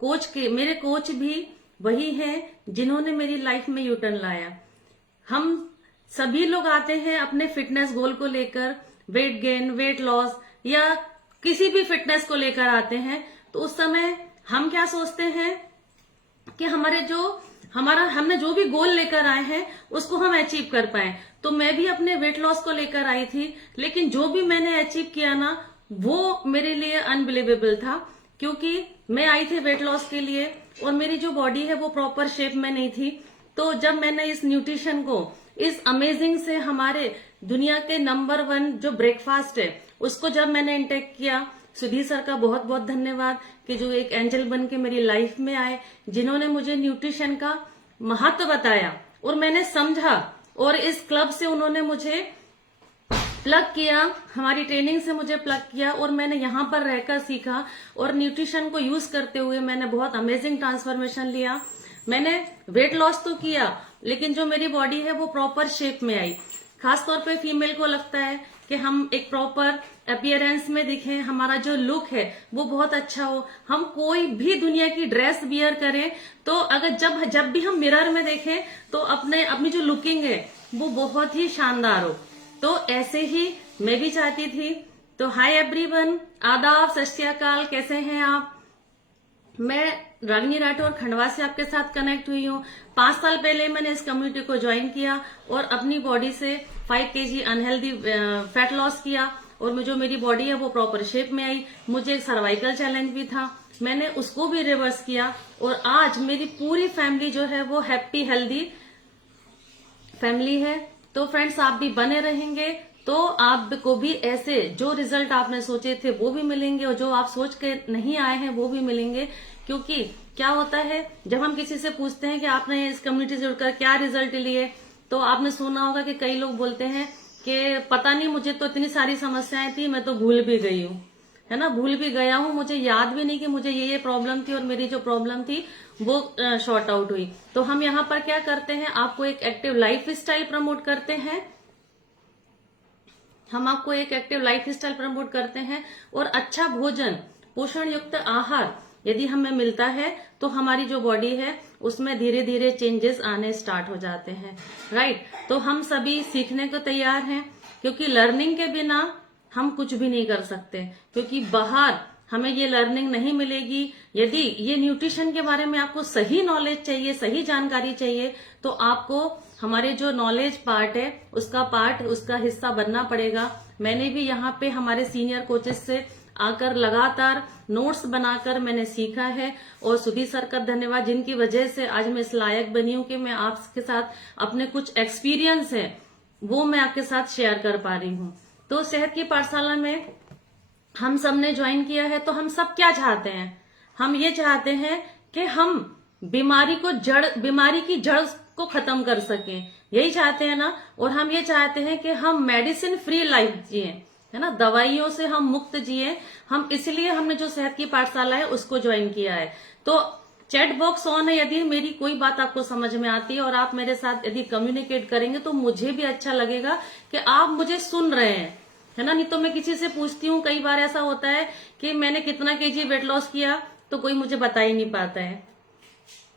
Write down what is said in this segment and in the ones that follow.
मेरे कोच भी वही हैं जिन्होंने मेरी लाइफ में यू टर्न लाया। हम सभी लोग आते हैं अपने फिटनेस गोल को लेकर, वेट गेन, वेट लॉस या किसी भी फिटनेस को लेकर आते हैं। तो उस समय हम क्या सोचते हैं कि हमने जो भी गोल लेकर आए हैं उसको हम अचीव कर पाए। तो मैं भी अपने वेट लॉस को लेकर आई थी, लेकिन जो भी मैंने अचीव किया ना वो मेरे लिए अनबिलीवेबल था, क्योंकि मैं आई थी वेट लॉस के लिए और मेरी जो बॉडी है वो प्रॉपर शेप में नहीं थी। तो जब मैंने इस न्यूट्रिशन को, इस अमेजिंग से हमारे दुनिया के नंबर 1 जो ब्रेकफास्ट है उसको जब मैंने इंटेक किया, सुधीर सर का बहुत बहुत धन्यवाद कि जो एक एंजल बन के मेरी लाइफ में आए, जिन्होंने मुझे न्यूट्रिशन का महत्व बताया और मैंने समझा, और इस क्लब से उन्होंने मुझे प्लग किया, हमारी ट्रेनिंग से मुझे प्लग किया और मैंने यहाँ पर रहकर सीखा और न्यूट्रिशन को यूज करते हुए मैंने बहुत अमेजिंग ट्रांसफॉर्मेशन लिया। मैंने वेट लॉस तो किया, लेकिन जो मेरी बॉडी है वो प्रॉपर शेप में आई। खासतौर पे फीमेल को लगता है कि हम एक प्रॉपर अपीयरेंस में दिखें, हमारा जो लुक है वो बहुत अच्छा हो। हम कोई भी दुनिया की ड्रेस वियर करें तो अगर जब भी हम मिरर में देखें तो अपनी जो लुकिंग है वो बहुत ही शानदार हो। तो ऐसे ही मैं भी चाहती थी। तो हाय एवरीवन, आदाब, सत श्री अकाल, कैसे हैं आप? मैं रागिनी राठौर खंडवा से आपके साथ कनेक्ट हुई हूँ। 5 साल पहले मैंने इस कम्युनिटी को ज्वाइन किया और अपनी बॉडी से 5 kg अनहेल्दी फैट लॉस किया और जो मेरी बॉडी है वो प्रॉपर शेप में आई। मुझे एक सर्वाइकल चैलेंज भी था, मैंने उसको भी रिवर्स किया और आज मेरी पूरी फैमिली जो है वो हैप्पी हेल्दी फैमिली है। तो फ्रेंड्स, आप भी बने रहेंगे तो आपको भी ऐसे जो रिजल्ट आपने सोचे थे वो भी मिलेंगे और जो आप सोच के नहीं आए हैं वो भी मिलेंगे। क्योंकि क्या होता है, जब हम किसी से पूछते हैं कि आपने इस कम्युनिटी से जुड़कर क्या रिजल्ट लिए, तो आपने सुना होगा कि कई लोग बोलते हैं कि पता नहीं, मुझे तो इतनी सारी समस्याएं थी, मैं तो भूल भी गई हूँ, है ना, भूल भी गया हूँ, मुझे याद भी नहीं कि मुझे ये प्रॉब्लम थी और मेरी जो प्रॉब्लम थी वो शॉर्ट आउट हुई। तो हम यहाँ पर क्या करते हैं, आपको एक एक्टिव लाइफ स्टाइल प्रमोट करते हैं। हम आपको एक एक्टिव लाइफ स्टाइल प्रमोट करते हैं और अच्छा भोजन, पोषण युक्त आहार यदि हमें मिलता है तो हमारी जो बॉडी है उसमें धीरे धीरे चेंजेस आने स्टार्ट हो जाते हैं। राइट? तो हम सभी सीखने को तैयार हैं, क्योंकि लर्निंग के बिना हम कुछ भी नहीं कर सकते, क्योंकि बाहर हमें ये लर्निंग नहीं मिलेगी। यदि ये न्यूट्रिशन के बारे में आपको सही नॉलेज चाहिए, सही जानकारी चाहिए, तो आपको हमारे जो नॉलेज पार्ट है उसका हिस्सा बनना पड़ेगा। मैंने भी यहाँ पे हमारे सीनियर कोचेस से आकर लगातार नोट्स बनाकर मैंने सीखा है और सुधीर सर का धन्यवाद, जिनकी वजह से आज मैं इस लायक बनी हूँ कि मैं आपके साथ अपने कुछ एक्सपीरियंस है वो मैं आपके साथ शेयर कर पा रही हूँ। तो सेहत की पाठशाला में हम सब ने ज्वाइन किया है, तो हम सब क्या चाहते हैं? हम ये चाहते हैं कि हम बीमारी की जड़ को खत्म कर सकें, यही चाहते हैं ना। और हम ये चाहते हैं कि हम मेडिसिन फ्री लाइफ जिए, है ना, दवाइयों से हम मुक्त जिए। हम इसलिए हमने जो सेहत की पाठशाला है उसको ज्वाइन किया है। तो चैट बॉक्स ऑन है, यदि मेरी कोई बात आपको समझ में आती है और आप मेरे साथ यदि कम्युनिकेट करेंगे तो मुझे भी अच्छा लगेगा कि आप मुझे सुन रहे हैं, है ना। नहीं तो मैं किसी से पूछती हूँ, कई बार ऐसा होता है कि मैंने कितना केजी वेट लॉस किया तो कोई मुझे बता ही नहीं पाता है।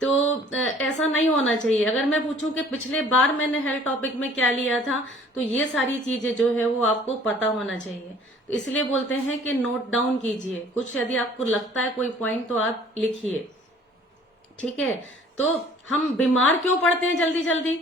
तो ऐसा नहीं होना चाहिए। अगर मैं पूछूं कि पिछले बार मैंने हेल्थ टॉपिक में क्या लिया था, तो ये सारी चीजें जो है वो आपको पता होना चाहिए। तो इसलिए बोलते हैं कि नोट डाउन कीजिए, कुछ यदि आपको लगता है कोई पॉइंट तो आप लिखिए, ठीक है। तो हम बीमार क्यों पड़ते हैं जल्दी जल्दी?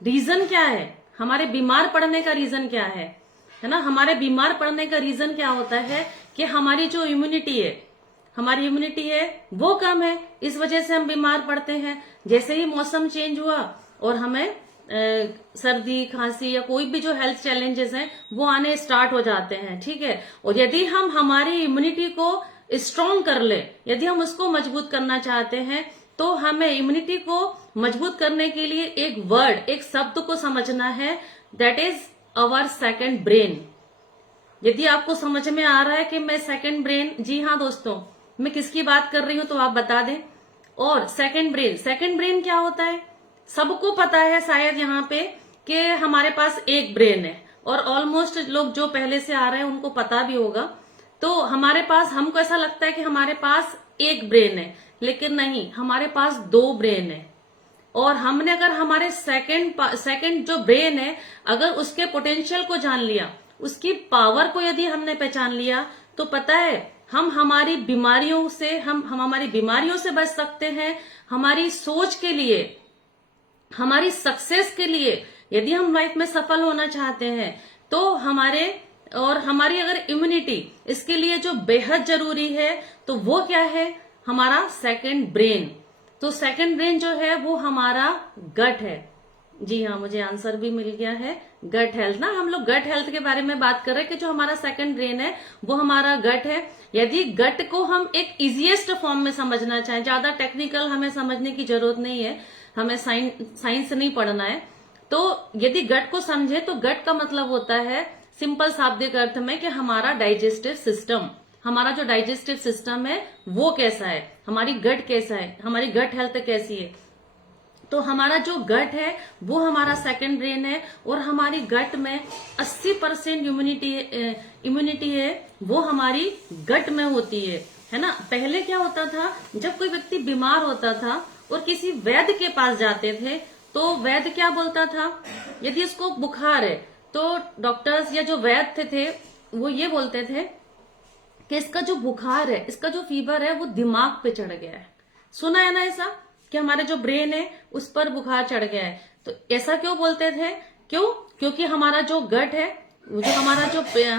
रीजन क्या है? हमारे बीमार पड़ने का रीजन क्या है ना। हमारे बीमार पड़ने का रीजन क्या होता है कि हमारी जो इम्यूनिटी है वो कम है, इस वजह से हम बीमार पड़ते हैं। जैसे ही मौसम चेंज हुआ और हमें सर्दी, खांसी या कोई भी जो हेल्थ चैलेंजेस हैं वो आने स्टार्ट हो जाते हैं, ठीक है। और यदि हम हमारी इम्यूनिटी को स्ट्रॉन्ग कर ले, यदि हम उसको मजबूत करना चाहते हैं, तो हमें इम्यूनिटी को मजबूत करने के लिए एक शब्द को समझना है, that is our second brain. यदि आपको समझ में आ रहा है कि मैं सेकंड ब्रेन, जी हाँ दोस्तों, मैं किसकी बात कर रही हूं तो आप बता दें। और सेकंड ब्रेन क्या होता है? सबको पता है शायद यहाँ पे कि हमारे पास एक ब्रेन है, और ऑलमोस्ट लोग जो पहले से आ रहे हैं उनको पता भी होगा। तो हमारे पास, हमको ऐसा लगता है कि हमारे पास एक ब्रेन है, लेकिन नहीं, हमारे पास 2 ब्रेन है। और हमने अगर हमारे सेकंड जो ब्रेन है, अगर उसके पोटेंशियल को जान लिया, उसकी पावर को यदि हमने पहचान लिया, तो पता है हम हमारी बीमारियों से हम हमारी बीमारियों से बच सकते हैं। हमारी सोच के लिए, हमारी सक्सेस के लिए, यदि हम लाइफ में सफल होना चाहते हैं, तो हमारी अगर इम्यूनिटी, इसके लिए जो बेहद जरूरी है, तो वो क्या है? हमारा सेकंड ब्रेन। तो सेकंड ब्रेन जो है वो हमारा गट है। जी हाँ, मुझे आंसर भी मिल गया है, गट हेल्थ ना। हम लोग गट हेल्थ के बारे में बात कर रहे हैं कि जो हमारा सेकंड ब्रेन है वो हमारा गट है। यदि गट को हम एक इजीएस्ट फॉर्म में समझना चाहें, ज्यादा टेक्निकल हमें समझने की जरूरत नहीं है, हमें साइंस नहीं पढ़ना है, तो यदि गट को समझे तो गट का मतलब होता है सिंपल शाब्दिक अर्थ में कि हमारा डाइजेस्टिव सिस्टम, हमारा जो डाइजेस्टिव सिस्टम है वो कैसा है, हमारी गट कैसा है, हमारी गट हेल्थ कैसी है। तो हमारा जो गट है वो हमारा सेकंड ब्रेन है। और हमारी गट में 80% इम्यूनिटी है वो हमारी गट में होती है ना। पहले क्या होता था, जब कोई व्यक्ति बीमार होता था और किसी वैद्य के पास जाते थे, तो वैद्य क्या बोलता था, यदि उसको बुखार है तो डॉक्टर्स या जो वैद्य थे वो ये बोलते थे कि इसका जो बुखार है, इसका जो फीवर है वो दिमाग पे चढ़ गया है। सुना है ना ऐसा, कि हमारे जो ब्रेन है उस पर बुखार चढ़ गया है। तो ऐसा क्यों बोलते थे? क्योंकि हमारा जो गट है, जो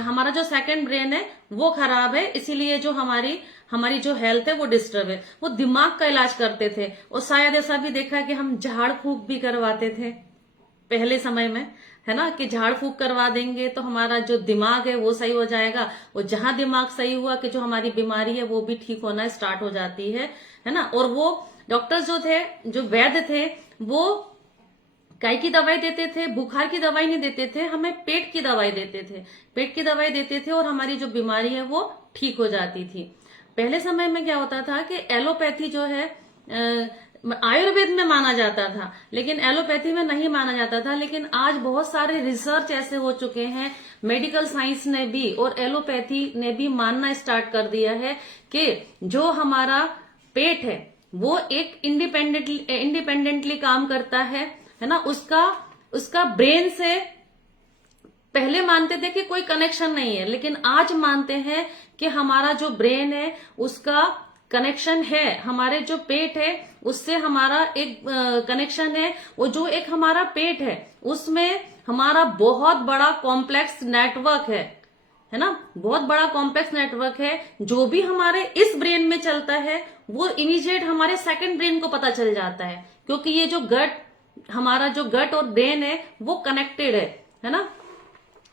हमारा जो सेकंड ब्रेन है वो खराब है, इसीलिए जो हमारी जो हेल्थ है वो डिस्टर्ब है। वो दिमाग का इलाज करते थे। और शायद ऐसा भी देखा है कि हम झाड़ फूक भी करवाते थे पहले समय में, है ना, कि झाड़ फूक करवा देंगे तो हमारा जो दिमाग है वो सही हो जाएगा। और जहां दिमाग सही हुआ कि जो हमारी बीमारी है वो भी ठीक होना स्टार्ट हो जाती है ना। और वो डॉक्टर्स जो थे, जो वैद्य थे, वो काय की दवाई देते थे, बुखार की दवाई नहीं देते थे, हमें पेट की दवाई देते थे। पेट की दवाई देते थे और हमारी जो बीमारी है वो ठीक हो जाती थी। पहले समय में क्या होता था कि एलोपैथी जो है आयुर्वेद में माना जाता था, लेकिन एलोपैथी में नहीं माना जाता था। लेकिन आज बहुत सारे रिसर्च ऐसे हो चुके हैं, मेडिकल साइंस ने भी और एलोपैथी ने भी मानना स्टार्ट कर दिया है कि जो हमारा पेट है वो एक इंडिपेंडेंटली काम करता है ना। उसका ब्रेन से पहले मानते थे कि कोई कनेक्शन नहीं है, लेकिन आज मानते हैं कि हमारा जो ब्रेन है उसका कनेक्शन है, हमारे जो पेट है उससे हमारा एक कनेक्शन है। वो जो एक हमारा पेट है उसमें हमारा बहुत बड़ा कॉम्प्लेक्स नेटवर्क है ना, बहुत बड़ा कॉम्प्लेक्स नेटवर्क है। जो भी हमारे इस ब्रेन में चलता है वो इमीडिएट हमारे सेकंड ब्रेन को पता चल जाता है, क्योंकि ये जो हमारा जो गट और ब्रेन है वो कनेक्टेड है ना।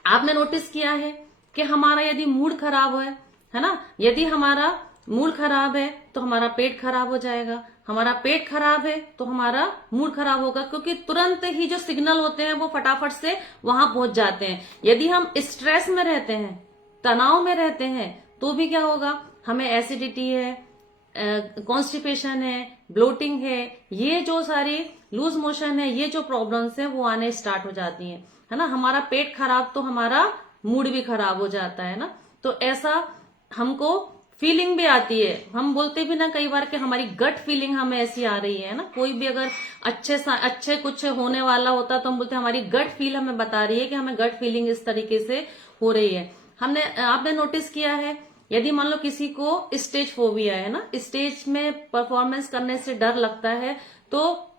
आपने नोटिस किया है कि हमारा यदि मूड खराब है ना, यदि हमारा मूड खराब है तो हमारा पेट खराब हो जाएगा, हमारा पेट खराब है तो हमारा मूड खराब होगा, क्योंकि तुरंत ही जो सिग्नल होते हैं वो फटाफट से वहां पहुंच जाते हैं। यदि हम स्ट्रेस में रहते हैं, तनाव में रहते हैं, तो भी क्या होगा, हमें एसिडिटी है, कॉन्स्टिपेशन है, ब्लोटिंग है, ये जो सारी लूज मोशन है, ये जो प्रॉब्लम्स है वो आने स्टार्ट हो जाती है ना। हमारा पेट खराब तो हमारा मूड भी खराब हो जाता है ना। तो ऐसा हमको फीलिंग भी आती है, हम बोलते भी ना कई बार कि हमारी गट फीलिंग हमें ऐसी आ रही है ना। कोई भी अगर अच्छे कुछ होने वाला होता तो हम बोलते हमारी गट फील हमें बता रही है कि हमें गट फीलिंग इस तरीके से हो रही है। आपने नोटिस किया है, यदि मान लो किसी को स्टेज फोबिया है ना, स्टेज में परफॉर्मेंस करने से डर लगता है, तो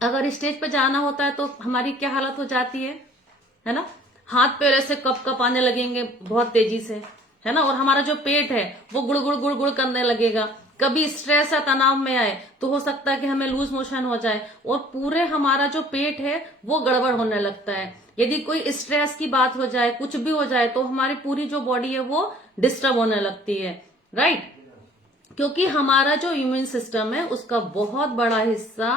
अगर स्टेज पे जाना होता है तो हमारी क्या हालत हो जाती है ना, हाथ पैर ऐसे कप आने लगेंगे बहुत तेजी से, है ना। और हमारा जो पेट है वो गुड़ करने लगेगा। कभी स्ट्रेस या तनाव में आए तो हो सकता है कि हमें लूज मोशन हो जाए और पूरे हमारा जो पेट है वो गड़बड़ होने लगता है। यदि कोई स्ट्रेस की बात हो जाए, कुछ भी हो जाए, तो हमारी पूरी जो बॉडी है वो डिस्टर्ब होने लगती है, राइट। क्योंकि हमारा जो इम्यून सिस्टम है उसका बहुत बड़ा हिस्सा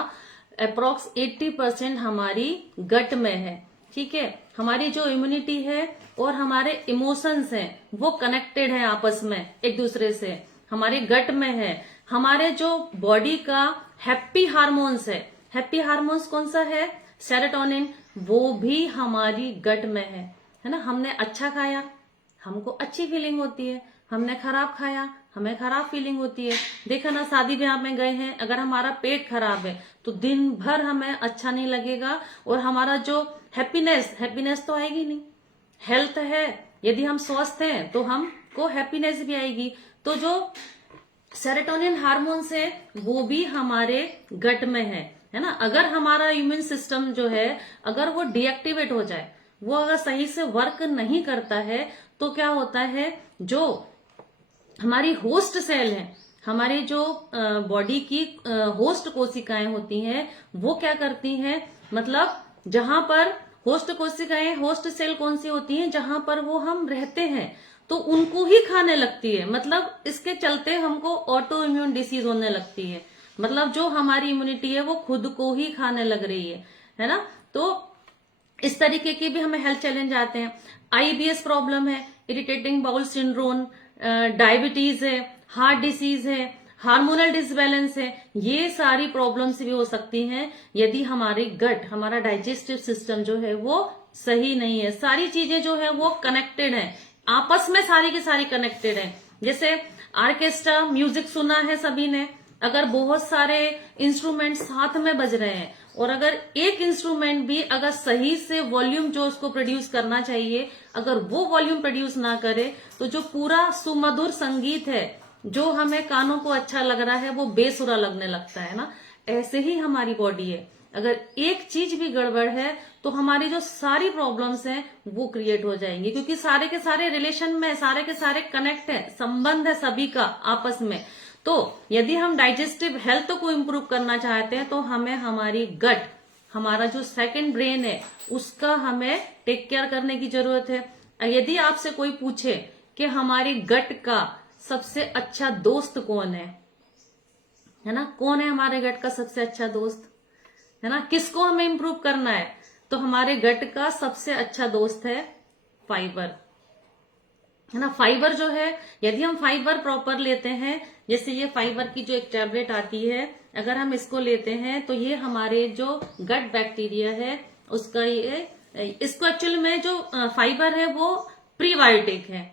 अप्रोक्स 80% हमारी गट में है, ठीक है। हमारी जो इम्यूनिटी है और हमारे इमोशंस हैं वो कनेक्टेड है आपस में एक दूसरे से, हमारे गट में है। हमारे जो बॉडी का हैप्पी हार्मोन्स हैप्पी हार्मोन्स कौन सा है, सेरोटोनिन, वो भी हमारी गट में है ना। हमने अच्छा खाया, हमको अच्छी फीलिंग होती है, हमने खराब खाया हमें खराब फीलिंग होती है। देखा ना, शादी ब्याह में गए हैं, अगर हमारा पेट खराब है तो दिन भर हमें अच्छा नहीं लगेगा और हमारा जो हैप्पीनेस तो आएगी नहीं। हेल्थ है, यदि हम स्वस्थ हैं तो हमको हैप्पीनेस भी आएगी। तो जो सेरोटोनिन हार्मोन्स है वो भी हमारे गट में है ना। अगर हमारा इम्यून सिस्टम जो है अगर वो डीएक्टिवेट हो जाए, वो अगर सही से वर्क नहीं करता है, तो क्या होता है, जो हमारी होस्ट सेल है, हमारी जो बॉडी की होस्ट कोशिकाएं होती हैं, वो क्या करती हैं, मतलब जहां पर होस्ट कोशिकाएं, होस्ट सेल कौन सी होती हैं, जहां पर वो हम रहते हैं, तो उनको ही खाने लगती है। मतलब इसके चलते हमको ऑटो इम्यून डिसीज होने लगती है। मतलब जो हमारी इम्यूनिटी है वो खुद को ही खाने लग रही है ना। तो इस तरीके के भी हमें हेल्थ चैलेंज आते हैं। आईबीएस प्रॉब्लम है, इरिटेटिंग बाउल सिंड्रोम, डायबिटीज है, हार्ट डिसीज है, हार्मोनल डिसबैलेंस है, ये सारी प्रॉब्लम्स भी हो सकती हैं यदि हमारी गट, हमारा डाइजेस्टिव सिस्टम जो है वो सही नहीं है। सारी चीजें जो है वो कनेक्टेड है, आपस में सारी की सारी कनेक्टेड है। जैसे ऑर्केस्ट्रा म्यूजिक सुना है सभी ने, अगर बहुत सारे इंस्ट्रूमेंट साथ में बज रहे हैं और अगर एक इंस्ट्रूमेंट भी अगर सही से वॉल्यूम जो उसको प्रोड्यूस करना चाहिए, अगर वो वॉल्यूम प्रोड्यूस ना करे, तो जो पूरा सुमधुर संगीत है जो हमें कानों को अच्छा लग रहा है वो बेसुरा लगने लगता है ना। ऐसे ही हमारी बॉडी है, अगर एक चीज भी गड़बड़ है तो हमारी जो सारी प्रॉब्लम्स हैं वो क्रिएट हो जाएंगी, क्योंकि सारे के सारे रिलेशन में, सारे के सारे कनेक्ट है, संबंध है सभी का आपस में। तो यदि हम डाइजेस्टिव हेल्थ को इम्प्रूव करना चाहते हैं तो हमें हमारी गट, हमारा जो सेकंड ब्रेन है, उसका हमें टेक केयर करने की जरूरत है। यदि आपसे कोई पूछे कि हमारी गट का सबसे अच्छा दोस्त कौन है ना, कौन है हमारे गट का सबसे अच्छा दोस्त, है ना, किसको हमें इम्प्रूव करना है, तो हमारे गट का सबसे अच्छा दोस्त है फाइबर, है ना। फाइबर जो है, यदि हम फाइबर प्रॉपर लेते हैं, जैसे ये फाइबर की जो एक टैबलेट आती है, अगर हम इसको लेते हैं तो ये हमारे जो गट बैक्टीरिया है उसका ये, इसको एक्चुअली में जो फाइबर है वो प्रीबायोटिक है।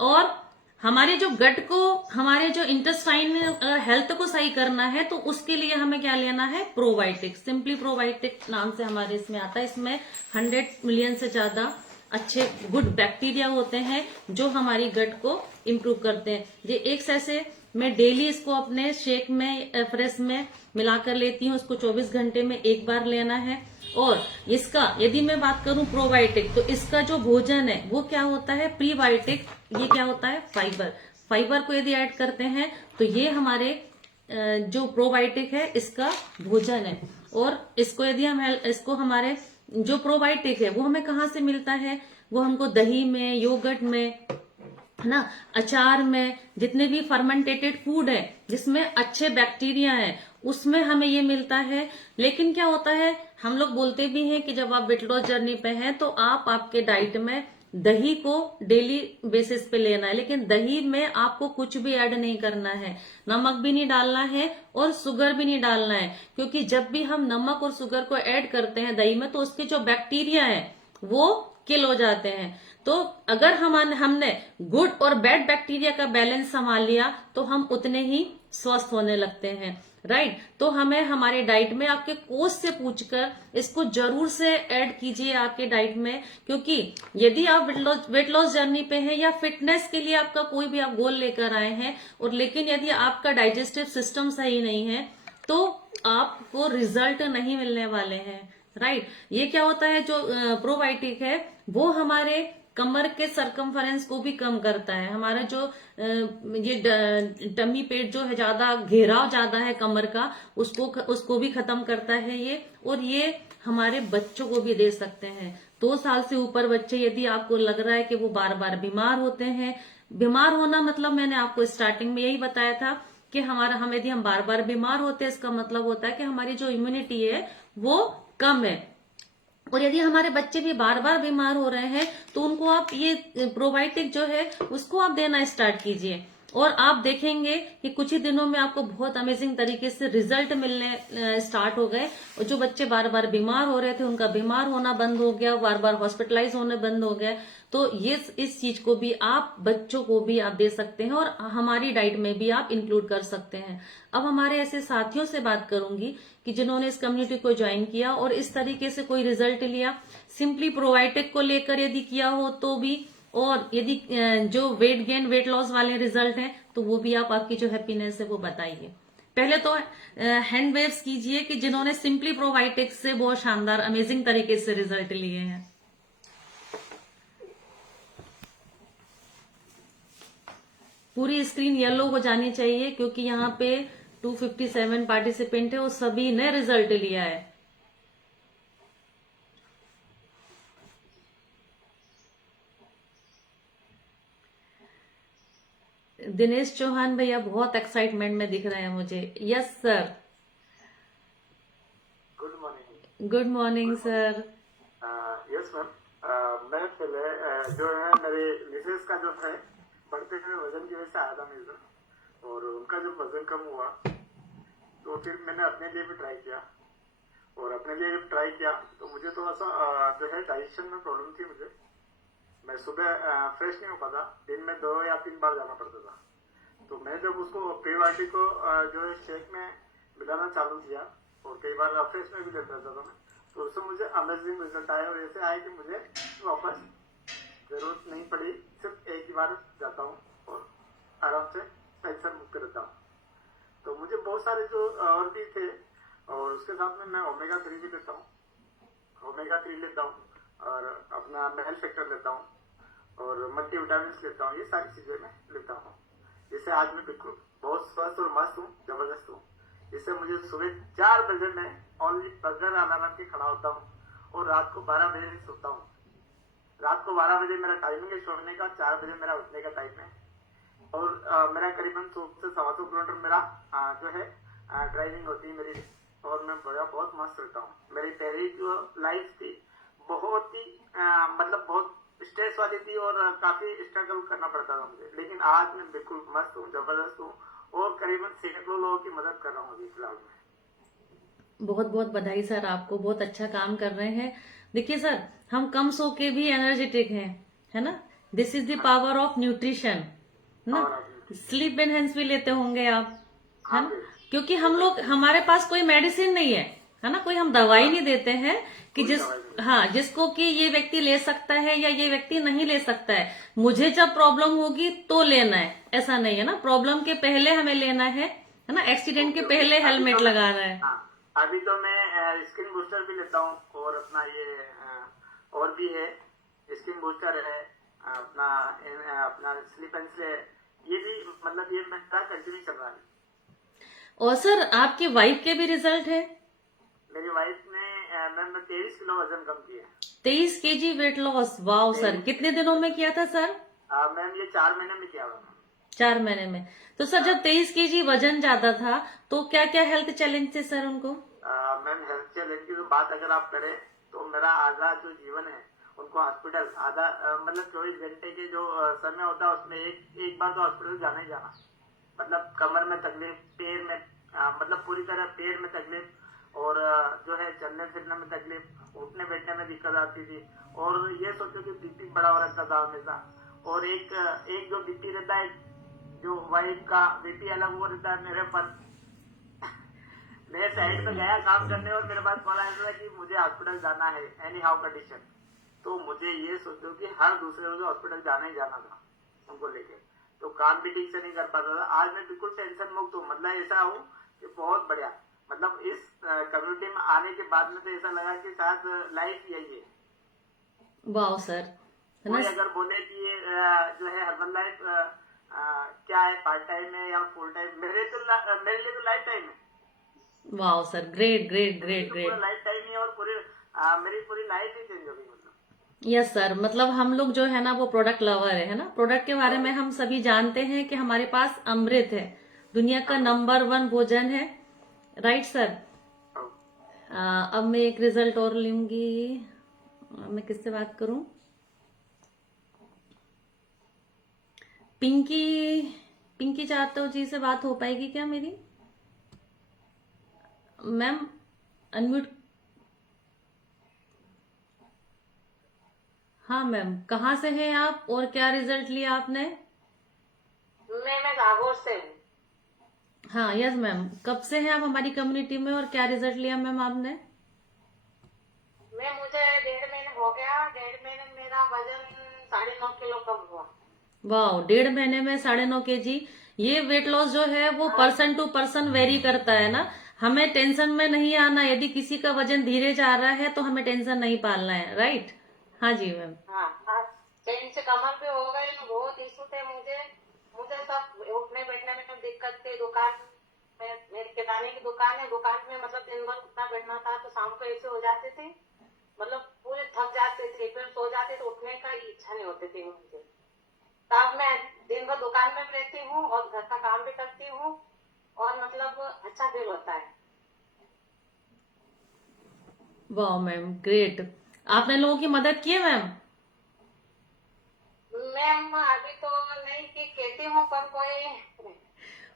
और हमारे जो गट को, हमारे जो इंटेस्टाइन हेल्थ को सही करना है तो उसके लिए हमें क्या लेना है, प्रोबायोटिक। सिंपली प्रोबायोटिक नाम से हमारे इसमें आता है। इसमें 100 मिलियन से ज्यादा अच्छे गुड बैक्टीरिया होते हैं जो हमारी गट को इम्प्रूव करते हैं। ये एक सैसे मैं डेली इसको अपने शेक में, फ्रेश में मिलाकर लेती हूँ। उसको 24 घंटे में एक बार लेना है। और इसका यदि मैं बात करूं प्रोबायोटिक, तो इसका जो भोजन है वो क्या होता है, प्रीबायोटिक। ये क्या होता है, फाइबर। फाइबर को यदि ऐड करते हैं तो ये हमारे जो प्रोबायोटिक है इसका भोजन है। और इसको यदि हम, इसको हमारे जो प्रोबायोटिक है वो हमें कहाँ से मिलता है, वो हमको दही में, योगर्ट में, है ना, अचार में, जितने भी फर्मेंटेटेड फूड है जिसमें अच्छे बैक्टीरिया है उसमें हमें ये मिलता है। लेकिन क्या होता है, हम लोग बोलते भी हैं कि जब आप वेट लॉस जर्नी पे हैं तो आप आपके डाइट में दही को डेली बेसिस पे लेना है, लेकिन दही में आपको कुछ भी ऐड नहीं करना है, नमक भी नहीं डालना है और शुगर भी नहीं डालना है। क्योंकि जब भी हम नमक और शुगर को ऐड करते हैं दही में तो उसके जो बैक्टीरिया है वो किल हो जाते हैं। तो अगर हमने गुड और बैड बैक्टीरिया का बैलेंस संभाल लिया तो हम उतने ही स्वस्थ होने लगते हैं, राइट। तो हमें हमारे डाइट में, आपके कोच से पूछकर इसको जरूर से ऐड कीजिए आपके डाइट में। क्योंकि यदि आप वेट लॉस जर्नी पे हैं या फिटनेस के लिए आपका कोई भी आप गोल लेकर आए हैं, और लेकिन यदि आपका डाइजेस्टिव सिस्टम सही नहीं है तो आपको रिजल्ट नहीं मिलने वाले हैं, राइट। ये क्या होता है, जो प्रोबायोटिक है वो हमारे कमर के सरकमफरेंस को भी कम करता है। हमारा जो ये टमी पेट जो है, ज्यादा घेराव ज्यादा है कमर का, उसको भी खत्म करता है ये। और ये हमारे बच्चों को भी दे सकते हैं। 2 साल से ऊपर बच्चे, यदि आपको लग रहा है कि वो बार बार बीमार होते हैं, बीमार होना मतलब मैंने आपको स्टार्टिंग में यही बताया था कि हम यदि हम बार बार बीमार होते हैं, इसका मतलब होता है कि हमारी जो इम्यूनिटी है वो कम है। और यदि हमारे बच्चे भी बार बार बीमार हो रहे हैं तो उनको आप ये प्रोबायोटिक जो है उसको आप देना स्टार्ट कीजिए। और आप देखेंगे कि कुछ ही दिनों में आपको बहुत अमेजिंग तरीके से रिजल्ट मिलने स्टार्ट हो गए। और जो बच्चे बार बार बीमार हो रहे थे उनका बीमार होना बंद हो गया, बार बार हॉस्पिटलाइज होने बंद हो गया। तो ये इस चीज को भी आप बच्चों को भी आप दे सकते हैं और हमारी डाइट में भी आप इंक्लूड कर सकते हैं। अब हमारे ऐसे साथियों से बात करूंगी कि जिन्होंने इस कम्युनिटी को ज्वाइन किया और इस तरीके से कोई रिजल्ट लिया, सिंपली प्रोबायोटिक को लेकर यदि किया हो तो भी, और यदि जो वेट गेन वेट लॉस वाले रिजल्ट हैं तो वो भी आप, आपकी जो हैप्पीनेस है वो बताइए। पहले तो हैंड वेव्स कीजिए कि जिन्होंने सिंपली प्रोबायोटिक्स से बहुत शानदार अमेजिंग तरीके से रिजल्ट लिए हैं। पूरी स्क्रीन येलो हो जानी चाहिए क्योंकि यहाँ पे 257 पार्टिसिपेंट है और सभी ने रिजल्ट लिया है। दिनेश चौहान भैया बहुत एक्साइटमेंट में दिख रहे हैं मुझे। Yes sir. Good morning. Good morning sir. Yes ma'am. मैं पहले जो है मेरे मिसेस का जो है बढ़ते हुए वजन की वजह से आया था मेरे, और उनका जब वजन कम हुआ तो फिर मैंने अपने लिए भी ट्राई किया, और अपने लिए जब ट्राई किया तो मुझे थोड़ा सा जो है डाइजेशन में प्रॉब्लम थी मुझे। मैं सुबह फ्रेश नहीं हो पाता, दिन में 2 या 3 बार जाना पड़ता था। तो मैं जब उसको प्रीबायोटिक को जो है शेक में मिलाना चालू किया और कई बार फ्रेश में भी लेता था मैं, तो उससे मुझे अमेजिंग रिजल्ट आया। और ऐसे आए कि मुझे वापस जरूरत नहीं पड़ी, सिर्फ एक ही बार जाता हूँ और आराम से टेंशन मुक्त रहता हूँ। तो मुझे बहुत सारे जो और भी थे, और उसके साथ में मैं ओमेगा 3 भी लेता हूँ, ओमेगा 3 लेता हूँ, और अपना मेल फैक्टर लेता हूँ, और मल्टीविटामिन लेता हूँ। ये सारी चीजें मैं लेता हूँ, जिससे आज मैं बिल्कुल बहुत स्वस्थ और मस्त हूँ, जबरदस्त हूँ। इससे मुझे सुबह 4 बजे में ओनली बगैर अलार्म के खड़ा होता हूँ और रात को 12 बजे सोता हूँ। रात को 12 बजे मेरा टाइमिंग है सोने का, 4 बजे मेरा उठने का टाइम है। और मेरा करीबन 100 से 125 किलोमीटर मेरा जो है ड्राइविंग होती है मेरी, और मैं बड़ा बहुत मस्त रहता हूँ। मेरी पहली जो लाइफ थी बहुत ही मतलब बहुत स्ट्रेस वाली थी और काफी स्ट्रगल करना पड़ता था मुझे, लेकिन आज मैं बिल्कुल मस्त हूँ, जबरदस्त हूँ, और करीबन सैकड़ों लोगों की मदद कर रहा हूँ अभी फिलहाल में। बहुत बहुत बधाई सर, आपको बहुत अच्छा काम कर रहे हैं। देखिए सर, हम कम सो के भी एनर्जेटिक हैं, है ना। This is the power of nutrition, ना। स्लीप एनहेंस भी लेते होंगे आप, है ना, क्योंकि हम लोग, हमारे पास कोई मेडिसिन नहीं है ना, कोई हम दवाई नहीं देते हैं कि जिसको कि ये व्यक्ति ले सकता है या ये व्यक्ति नहीं ले सकता है। मुझे जब प्रॉब्लम होगी तो लेना है, ऐसा नहीं है ना। प्रॉब्लम के पहले हमें लेना है ना, एक्सीडेंट के पहले हेलमेट लगाना है। अभी तो मैं स्किन बूस्टर भी लेता हूँ, और अपना ये और भी है, स्किन बूस्टर है, अपना स्लीप एंड है, ये भी मतलब ये मेरा कंटिन्यू चल रहा है। और सर आपकी वाइफ के भी रिजल्ट है? मेरी वाइफ ने मैम 23 किलो वजन कम किया। 23 KG weight loss, wow sir. कितने दिनों में किया था सर? मैम ये 4 महीने में किया हुआ। 4 महीने में। तो सर जब 23 केजी वजन ज्यादा था तो क्या क्या हेल्थ चैलेंज थे सर उनको? मैम हेल्थ चैलेंज की तो बात अगर आप करें तो मेरा आधा जो जीवन है उनको हॉस्पिटल आधा मतलब 24 घंटे के जो समय होता है उसमें एक बार तो हॉस्पिटल जाना ही जाना। मतलब कमर में तकलीफ, पैर में मतलब पूरी तरह पैर में तकलीफ, और जो है चलने फिरने में तकलीफ, उठने बैठने में दिक्कत आती थी। और ये सोचो कि बीपी बढ़ा हुआ रहता था हमेशा, और एक जो बीपी रहता है, जो वाइफ का बीपी अलग वो रहता है मेरे पर। मैं साइड पे गया काम करने और मेरे पास कॉल आया था कि मुझे हॉस्पिटल जाना है एनी हाउ कंडीशन। तो मुझे ये सोचो कि हर दूसरे रोज हॉस्पिटल जाना ही जाना था उनको लेके, तो काम भी ठीक से नहीं कर पाता था। आज मैं बिल्कुल टेंशन मुक्त हूँ, मतलब ऐसा हूँ कि बहुत बढ़िया। मतलब इस कम्युनिटी में आने के बाद में तो ऐसा लगा कि शायद लाइफ यही है। वाह सर। कोई अगर बोले कि ये जो है हर्बल लाइफ क्या है, पार्ट टाइम है या फुल टाइम, मेरे लिए तो लाइफ टाइम है। वाह sir, great great great great. Lifetime ही, और पूरी मेरी पूरी लाइफ ही चेंज हो गई। यस सर, मतलब हम लोग जो है ना वो प्रोडक्ट लवर है ना। प्रोडक्ट के बारे में हम सभी जानते हैं कि हमारे पास अमृत है, दुनिया का नंबर 1 भोजन है, राइट सर। अब मैं एक रिजल्ट और लूंगी। मैं किससे बात करूं? पिंकी पिंकी चाहते हो जी से बात हो पाएगी क्या मेरी? Ma'am unmute. हाँ मैम, कहाँ से हैं आप और क्या रिजल्ट लिया आपने? मैं नागौर से हूँ। हाँ यस मैम, कब से हैं आप हमारी कम्युनिटी में और क्या रिजल्ट लिया मैम आपने? मुझे 1.5 महीने हो गया। 1.5 महीने में मेरा वजन 9.5 किलो कम हुआ। वाह, 1.5 महीने में 9.5 kg। ये वेट लॉस जो है वो पर्सन टू पर्सन वेरी करता है ना। हमें टेंशन में नहीं आना, यदि किसी का वजन धीरे जा रहा है तो हमें टेंशन नहीं पालना है, राइट? हाँ जी मैम। हाँ, चेन से कमर पे हो गई, बहुत इशू थे मुझे। मुझे सब उठने बैठने में दिक्कत थी। दुकान में, मेरी किराने की दुकान है, दुकान में मतलब दिन भर उठना बैठना था, तो शाम को ऐसे हो जाती थी, मतलब पूरे थक जाते थे, फिर सो जाते, तो उठने का इच्छा नहीं होती थी मुझे। तब मैं दिन भर दुकान में रहती हूँ और घर का काम भी करती हूँ, और मतलब अच्छा फील होता है। वाह मैम, ग्रेट। आपने लोगों की मदद की है मैम? मैम अभी तो नहीं की, कहती हूँ, पर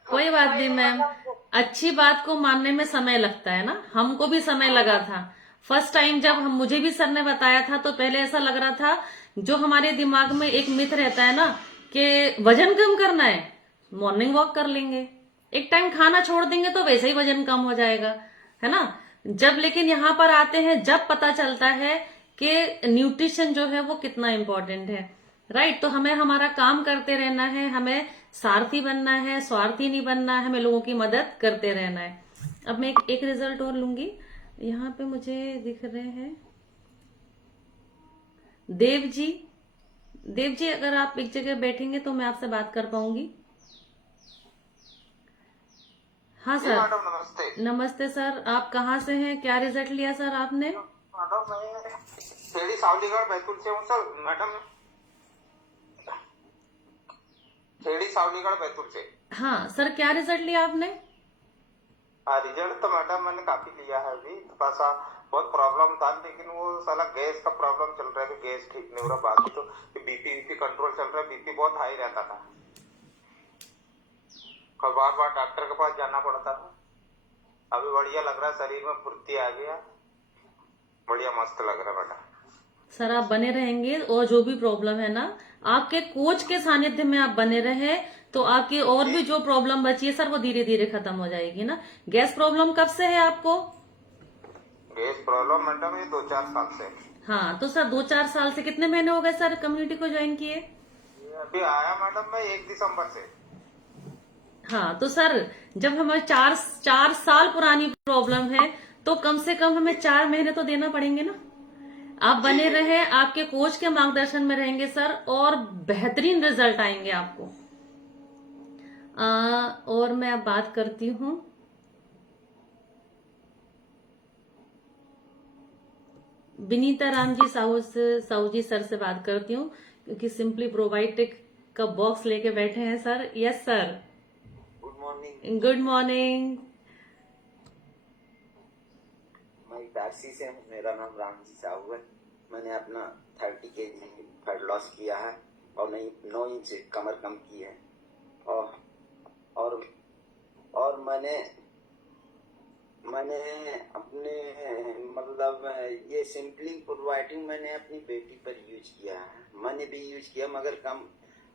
कोई बात नहीं कोई मैम, मतलब अच्छी बात को मानने में समय लगता है ना। हमको भी समय लगा था। फर्स्ट टाइम जब हम मुझे भी सर ने बताया था तो पहले ऐसा लग रहा था, जो हमारे दिमाग में एक मिथ रहता है ना कि वजन कम करना है, मॉर्निंग वॉक कर लेंगे, एक टाइम खाना छोड़ देंगे तो वैसे ही वजन कम हो जाएगा, है ना। जब लेकिन यहाँ पर आते हैं, जब पता चलता है कि न्यूट्रिशन जो है वो कितना इम्पोर्टेंट है, राइट। तो हमें हमारा काम करते रहना है, हमें सारथी बनना है, स्वार्थी नहीं बनना है, हमें लोगों की मदद करते रहना है। अब मैं एक रिजल्ट और लूंगी। यहाँ पे मुझे दिख रहे हैं देव जी। देव जी, अगर आप एक जगह बैठेंगे तो मैं आपसे बात कर पाऊंगी। हाँ जी सर। मैडम नमस्ते। नमस्ते सर, आप कहाँ से हैं, क्या रिजल्ट लिया सर आपने? मैडम मैं खेड़ी सावलीगढ़ बैतूल से हूँ सर। मैडम खेड़ी सावलीगढ़ बैतूल से। हाँ सर, क्या रिजल्ट लिया आपने? रिजल्ट तो मैडम मैंने काफी लिया है। अभी थोड़ा सा बहुत प्रॉब्लम था, लेकिन वो साला गैस का प्रॉब्लम चल रहा है, तो गैस ठीक नहीं हो रहा। बाकी तो बीपी कंट्रोल चल रहा है। बीपी बहुत हाई रहता था, और बार बार डॉक्टर के पास जाना पड़ता था। अभी बढ़िया लग रहा है, शरीर में फुर्ती आ गया, बढ़िया मस्त लग रहा है मैडम। सर आप बने रहेंगे, और जो भी प्रॉब्लम है ना, आपके कोच के सानिध्य में आप बने रहे तो आपकी और भी जो प्रॉब्लम बची है सर वो धीरे धीरे खत्म हो जाएगी ना। गैस प्रॉब्लम कब से है आपको? गैस प्रॉब्लम मैडम ये 2-4 साल से। हाँ तो सर 2-4 साल से कितने महीने हो गए सर कम्युनिटी को ज्वाइन किए? ये अभी आया मैडम मैं 1 दिसंबर से। हाँ तो सर, जब हमें चार साल पुरानी प्रॉब्लम है तो कम से कम हमें 4 महीने तो देना पड़ेंगे ना। आप बने रहे, आपके कोच के मार्गदर्शन में रहेंगे सर, और बेहतरीन रिजल्ट आएंगे आपको। और मैं अब बात करती हूँ विनीता राम जी साहू जी सर से बात करती हूँ, क्योंकि सिंपली प्रोबायोटिक का बॉक्स लेके बैठे हैं sir. Yes sir, good morning. Good morning. मैं इटारसी से हूँ, मेरा नाम रामजी साहू है। मैंने अपना 30 kg फैट लॉस किया है और 9 इंच कमर कम की है। और मैंने अपने मतलब ये सिंपली प्रोबायोटिक मैंने अपनी बेटी पर यूज किया है। मैंने भी यूज किया, मगर कम।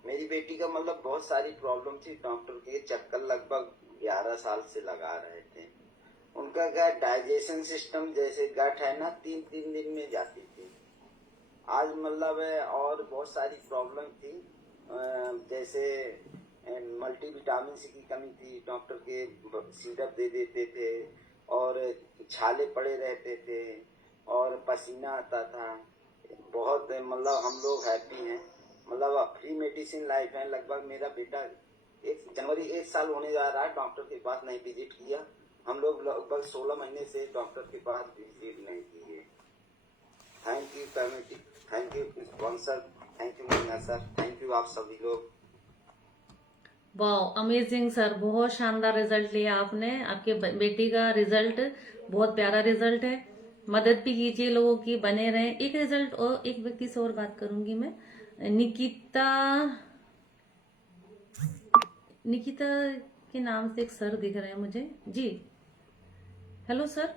मेरी बेटी का मतलब बहुत सारी प्रॉब्लम थी, डॉक्टर के चक्कर लगभग 11 साल से लगा रहे थे। उनका क्या डाइजेशन सिस्टम, जैसे गट है ना, 3-3 दिन में जाती थी। आज मतलब और बहुत सारी प्रॉब्लम थी, जैसे मल्टीविटामिन की कमी थी, डॉक्टर के सिरप दे देते थे, और छाले पड़े रहते थे, और पसीना आता था बहुत। मतलब हम लोग हैप्पी हैं, मतलब फ्री मेडिसिन लाइफ है। लगभग मेरा बेटा जनवरी 1 साल होने जा रहा है, डॉक्टर के पास नहीं विजिट किया। हम लोग लगभग 16 महीने से डॉक्टर के पास विजिट नहीं किए। Thank you committee, thank you sponsor, thank you Meena sir, thank you आप सभी लोग। वाह, अमेजिंग सर, बहुत शानदार रिजल्ट लिया आपने। आपके बेटी का रिजल्ट बहुत प्यारा रिजल्ट है। मदद भी कीजिए लोगों की, बने रहें। एक रिजल्ट और, एक व्यक्ति से और बात करूंगी मैं। निकिता के नाम से एक सर दिख रहे हैं मुझे जी। हेलो सर,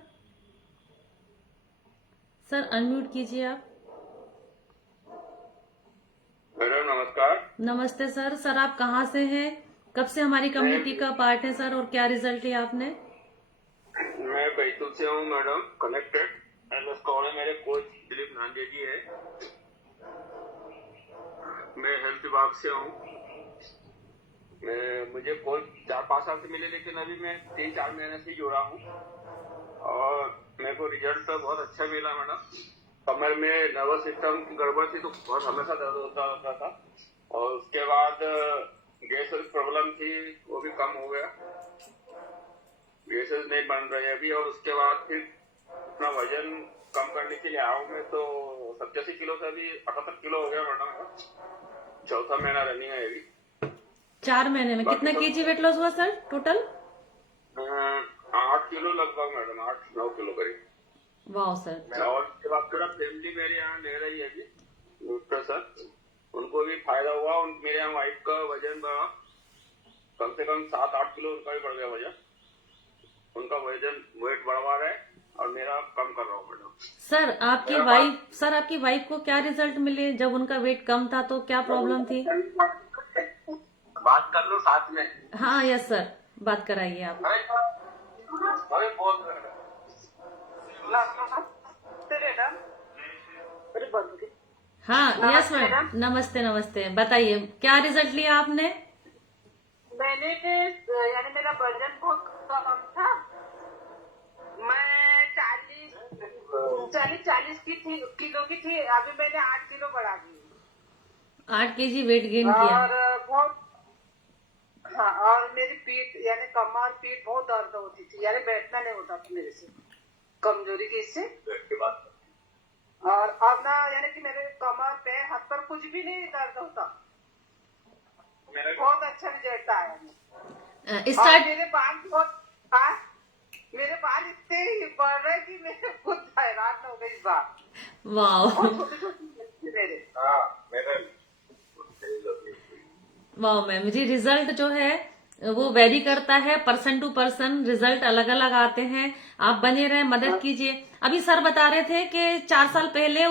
सर अनम्यूट कीजिए आप। मैडम नमस्कार। नमस्ते सर। सर आप कहाँ से हैं, कब से हमारी कम्युनिटी का पार्ट है सर, और क्या रिजल्ट लिया आपने? मैं बैतूल से हूँ मैडम, कनेक्टेड एमएस मेरे कोच दिलीप नांदे जी है। मैं हेल्थ विभाग से हूँ। मुझे कोच 4-5 साल से मिले, लेकिन अभी मैं 3-4 महीने से जुड़ा हूँ और मेरे को रिजल्ट तो बहुत अच्छा मिला मैडम। कमर में नर्वस सिस्टम की गड़बड़ थी तो बहुत हमेशा दर्द होता था, और उसके बाद गैस की प्रॉब्लम थी, वो भी कम हो गया, गैसेस नहीं बन रहे अभी। और उसके बाद फिर अपना वजन कम करने के लिए आऊँ मैं, तो 87 किलो से अभी 78 किलो हो गया मैडम। चौथा महीना रनिंग है अभी। 4 महीने में कितना केजी वेट लॉस हुआ सर टोटल? 8 किलो लगभग मैडम, 8-9 किलो करीब। वाह सर। और उसके बाद पूरा फैमिली मेरे यहाँ ले रही है अभी डॉक्टर सर, उनको भी फायदा हुआ। मेरे यहाँ वाइफ का वजन बढ़ा, कम से कम 7-8 किलो उनका भी बढ़ गया वजन। उनका वजन वेट बढ़वा रहा है और मेरा कम कर रहा हूँ मैडम। सर आपकी वाइफ को क्या रिजल्ट मिले? जब उनका वेट कम था तो क्या प्रॉब्लम थी? बात कर लो साथ में। हाँ यस सर, बात कराइए आप। अरे बहुत हाँ यस मैम, नमस्ते नमस्ते, बताइए क्या रिजल्ट लिया आपने? मैंने यानी मेरा वजन बहुत कम था। मैं 40 किलो की थी, अभी मैंने 8 किलो बढ़ा दी। 8 केजी वेट गेन किया। और बहुत हाँ, और मेरी पीठ यानी कमर पीठ बहुत दर्द होती थी, यानी बैठना नहीं होता था मेरे से, कमजोरी की इससे। और अब ना यानी कि मेरे कमर पे हाथ पर कुछ भी नहीं दर्द होता, बहुत अच्छा रिजल्ट आया। और मेरे बाल इतने ही बढ़ रहे कि मैं खुद हैरान हो गई इस बार। वाह मेरे वाह मैम जी, रिजल्ट जो है वो वेरी करता है, पर्सन टू पर्सन रिजल्ट अलग अलग आते हैं। आप बने रहे, मदद कीजिए। अभी सर बता रहे थे कि 4 साल पहले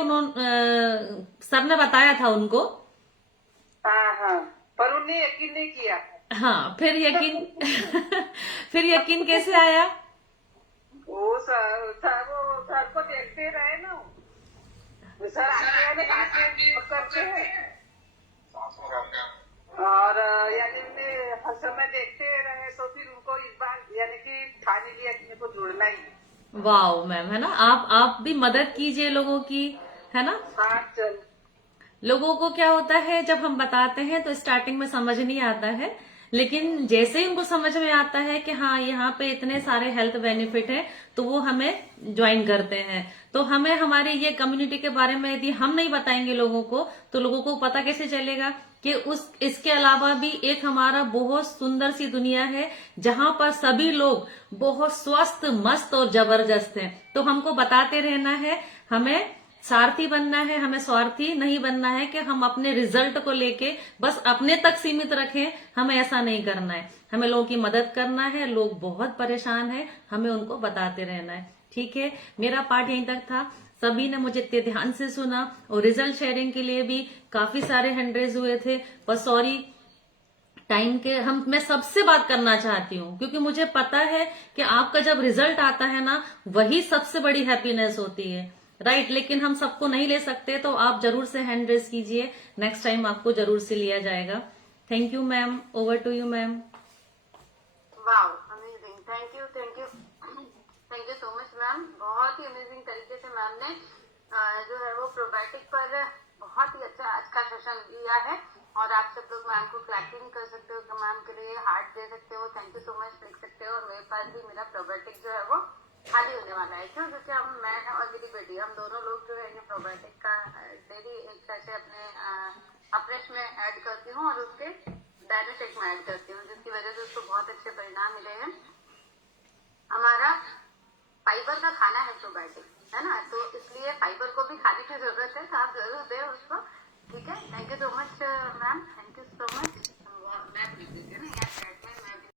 सर ने बताया था उनको। हाँ, पर उन्हें यकीन नहीं किया। हाँ, फिर यकीन कैसे आया? वो सर को देखते रहे ना, सर आगे करते हैं और यानी हर समय देखते रहे, तो फिर उनको इस बार यानी कि ठान लिया कि मेरे को जुड़ना ही। वाह मैम, है ना, आप भी मदद कीजिए लोगों की, है ना। हाँ चल। लोगों को क्या होता है, जब हम बताते हैं तो स्टार्टिंग में समझ नहीं आता है, लेकिन जैसे ही उनको समझ में आता है कि हाँ यहाँ पे इतने सारे हेल्थ बेनिफिट है, तो वो हमें ज्वाइन करते हैं। तो हमें हमारी ये कम्युनिटी के बारे में यदि हम नहीं बताएंगे लोगों को, तो लोगों को पता कैसे चलेगा कि इसके अलावा भी एक हमारा बहुत सुंदर सी दुनिया है, जहां पर सभी लोग बहुत स्वस्थ, मस्त और जबरदस्त हैं। तो हमको बताते रहना है, हमें सारथी बनना है, हमें स्वार्थी नहीं बनना है कि हम अपने रिजल्ट को लेके बस अपने तक सीमित रखें। हमें ऐसा नहीं करना है, हमें लोगों की मदद करना है। लोग बहुत परेशान हैं, हमें उनको बताते रहना है। ठीक है, मेरा पार्ट यहीं तक था। सभी ने मुझे इतने ध्यान से सुना और रिजल्ट शेयरिंग के लिए भी काफी सारे हैंड रेज हुए थे, पर सॉरी टाइम के मैं सबसे बात करना चाहती हूँ, क्योंकि मुझे पता है कि आपका जब रिजल्ट आता है ना, वही सबसे बड़ी हैप्पीनेस होती है, राइट। लेकिन हम सबको नहीं ले सकते, तो आप जरूर से हैंड रेज कीजिए, नेक्स्ट टाइम आपको जरूर से लिया जाएगा। Thank you ma'am, over to you ma'am. Wow, amazing, thank you so much ma'am. बहुत ही अमेजिंग तरीके से मैम ने जो है वो प्रोबायोटिक पर बहुत ही अच्छा आज का सेशन दिया है, और आप सब लोग मैम को क्लैपिंग कर सकते हो, मैम के लिए हार्ट दे सकते हो, थैंक यू सो मच लिख सकते हो। और मेरे पास भी मेरा प्रोबायोटिक जो है वो खाली होने वाला है, क्यों? क्योंकि मैं और मेरी बेटी, हम दोनों लोग जो है ये प्रोबायोटिक का डेली एक सैशे अपने में ऐड करती हूँ और उसके डायनेटेक में ऐड करती हूँ, जिसकी वजह से उसको बहुत अच्छे परिणाम मिले हैं। हमारा फाइबर का खाना है प्रोबायोटिक, है ना, तो इसलिए फाइबर को भी खाने की जरूरत है, तो आप जरूर दें उसको। ठीक है, thank you so much ma'am, thank you so much.